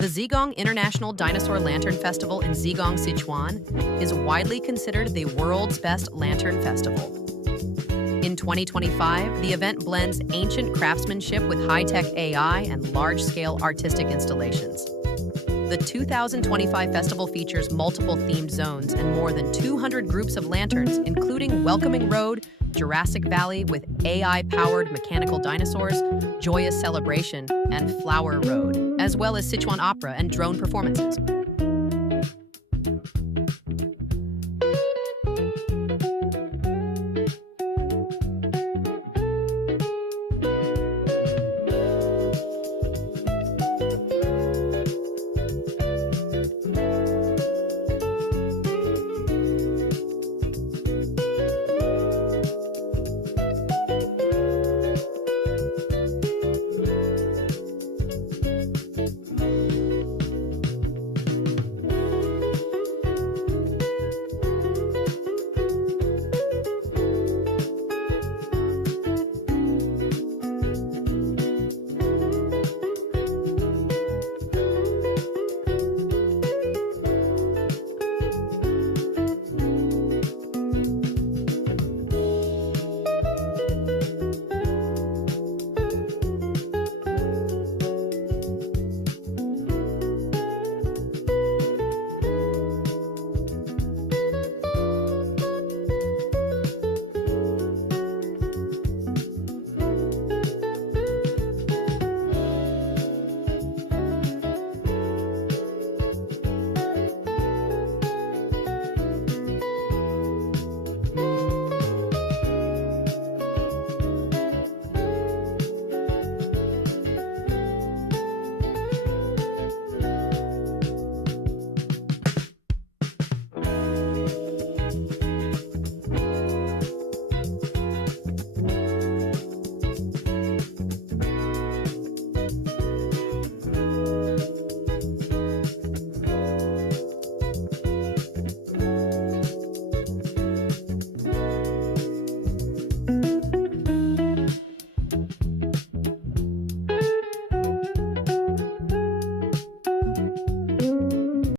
The Zigong International Dinosaur Lantern Festival in Zigong, Sichuan, is widely considered the world's best lantern festival. In 2025, the event blends ancient craftsmanship with high-tech AI and large-scale artistic installations. The 2025 festival features multiple themed zones and more than 200 groups of lanterns, including Welcoming Road, Jurassic Valley with AI-powered mechanical dinosaurs, Joyous Celebration, and Flower Road, as well as Sichuan opera and drone performances.